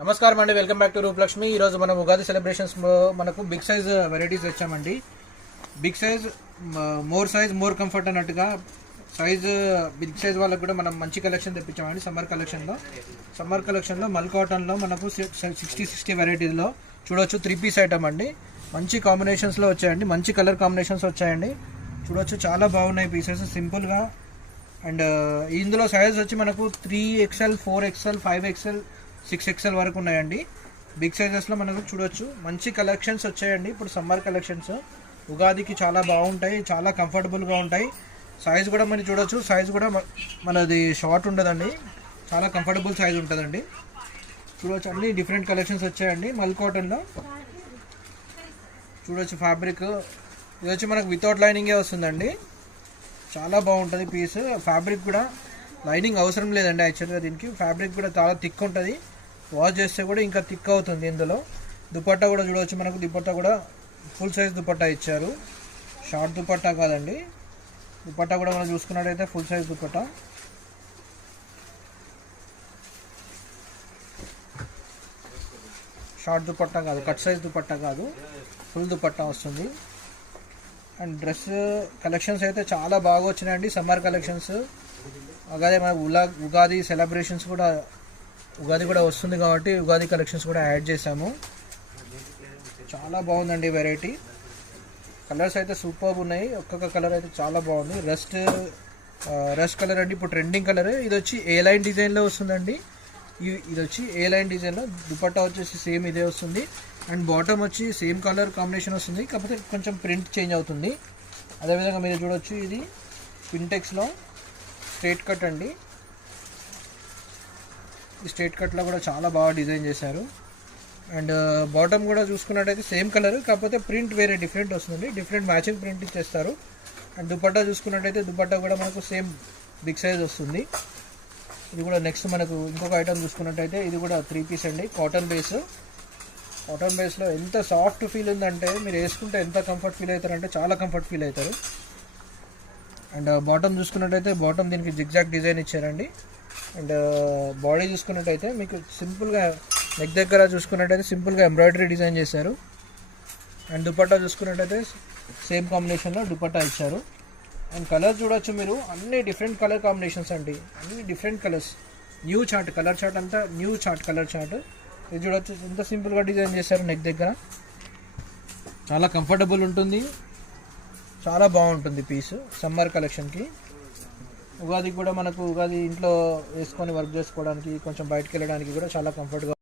నమస్కారం అండి, welcome back to Rupalakshmi. ఈరోజు మనం ఉగాది సెలబ్రేషన్స్ మనకు బిగ్ సైజ్ వెరైటీస్ తెచ్చామండి. Big size, more size more comfort అన్నట్టుగా బిగ్ సైజ్ వాళ్ళకి కూడా మనం మంచి కలెక్షన్ తెప్పించామండి. సమ్మర్ కలెక్షన్లో మల్ కాటన్లో మనకు 60 వెరైటీస్లో చూడొచ్చు. 3 పీస్ ఐటమ్ అండి. మంచి కాంబినేషన్స్లో వచ్చాయండి, మంచి కలర్ కాంబినేషన్స్ వచ్చాయండి. చూడొచ్చు, చాలా బాగున్నాయి పీసెస్ సింపుల్గా. అండ్ ఇందులో సైజ్ వచ్చి మనకు 3XL, 4XL, 5XL, 6XL వరకు ఉన్నాయండి. బిగ్ సైజెస్లో మనకు చూడొచ్చు, మంచి కలెక్షన్స్ వచ్చాయండి. ఇప్పుడు సమ్మర్ కలెక్షన్స్ ఉగాదికి చాలా బాగుంటాయి, చాలా కంఫర్టబుల్గా ఉంటాయి. సైజ్ కూడా మనం చూడొచ్చు, సైజ్ కూడా మనది షార్ట్ ఉండదండి, చాలా కంఫర్టబుల్ సైజ్ ఉంటుందండి. చూడొచ్చు, అన్ని డిఫరెంట్ కలెక్షన్స్ వచ్చాయండి. మల్ కాటన్లో చూడొచ్చు. ఫ్యాబ్రిక్ ఇది వచ్చి మనకు వితౌట్ లైనింగే వస్తుందండి. చాలా బాగుంటుంది పీస్. ఫ్యాబ్రిక్ కూడా లైనింగ్ అవసరం లేదండి. యాక్చువల్గా దీనికి ఫ్యాబ్రిక్ కూడా చాలా థిక్ ఉంటుంది. వాష్ చేస్తే కూడా ఇంకా థిక్ అవుతుంది. ఇందులో దుపట్టా కూడా చూడవచ్చు. మనకు దుపట్టా కూడా ఫుల్ సైజ్ దుపట్టా ఇచ్చారు, షార్ట్ దుపట్టా కాదండి. దుపట్టా కూడా మనం చూసుకున్నట్టయితే full size dupatta. Short dupatta కాదు, కట్ సైజ్ దుపట్టా కాదు, ఫుల్ దుపట్టా వస్తుంది. అండ్ డ్రెస్ కలెక్షన్స్ అయితే చాలా బాగా వచ్చినాయండి. సమ్మర్ కలెక్షన్స్ అలాగే మన ఉగాది సెలబ్రేషన్స్ కూడా, ఉగాది కూడా వస్తుంది కాబట్టి ఉగాది కలెక్షన్స్ కూడా యాడ్ చేసాము. చాలా బాగుందండి వెరైటీ. కలర్స్ అయితే సూపర్ ఉన్నాయి. ఒక్కొక్క కలర్ అయితే చాలా బాగుంది. రస్ట్ కలర్ అండి, ఇప్పుడు ట్రెండింగ్ కలర్. ఇది వచ్చి ఏ లైన్ డిజైన్లో వస్తుందండి. ఇది వచ్చి ఏ లైన్ డిజైన్లో. దుపట్టా వచ్చేసి సేమ్ ఇదే వస్తుంది. అండ్ బాటమ్ వచ్చి సేమ్ కలర్ కాంబినేషన్ వస్తుంది, కాకపోతే కొంచెం ప్రింట్ చేంజ్ అవుతుంది. అదేవిధంగా మీరు చూడొచ్చు, ఇది పింటెక్స్లో స్ట్రేట్ కట్ అండి. ఈ స్ట్రేట్ కట్లో కూడా చాలా బాగా డిజైన్ చేశారు. అండ్ బాటమ్ కూడా చూసుకున్నట్టయితే సేమ్ కలర్, కాకపోతే ప్రింట్ వేరే డిఫరెంట్ వస్తుందండి. డిఫరెంట్ మ్యాచింగ్ ప్రింట్ ఇచ్చేస్తారు. అండ్ దుపట్టా చూసుకున్నట్టయితే దుపట్టా కూడా మనకు సేమ్ బిగ్ సైజ్ వస్తుంది. ఇది కూడా నెక్స్ట్ మనకు ఇంకొక ఐటమ్ చూసుకున్నట్టయితే ఇది కూడా 3 పీస్ అండి. కాటన్ బేస్లో ఎంత సాఫ్ట్ ఫీల్ ఉందంటే మీరు వేసుకుంటే ఎంత కంఫర్ట్ ఫీల్ అవుతారంటే చాలా కంఫర్ట్ ఫీల్ అవుతారు. అండ్ బాటమ్ చూసుకున్నట్టయితే బాటమ్ దీనికి జిగ్జాగ్ డిజైన్ ఇచ్చారండి. అండ్ బాడీ చూసుకున్నట్టయితే మీకు సింపుల్గా నెక్ దగ్గర చూసుకున్నట్టయితే సింపుల్గా ఎంబ్రాయిడరీ డిజైన్ చేశారు. అండ్ దుపట్టా చూసుకున్నట్టయితే సేమ్ కాంబినేషన్లో దుపట్టా ఇచ్చారు. అండ్ కలర్ చూడొచ్చు మీరు, అన్ని డిఫరెంట్ కలర్ కాంబినేషన్స్ అండి, అన్ని different colours. New chart, colour chart అంతా న్యూ చార్ట్, కలర్ చార్ట్. ఇది చూడొచ్చు, ఎంత సింపుల్గా డిజైన్ చేశారు. నెక్ దగ్గర చాలా కంఫర్టబుల్ ఉంటుంది, చాలా బాగుంటుంది పీస్ సమ్మర్ కలెక్షన్కి. ఉగాది కూడా మనకు ఉగాది ఇంట్లో వేసుకొని వర్క్ చేసుకోవడానికి, కొంచెం బయటకు వెళ్ళడానికి కూడా చాలా కంఫర్ట్గా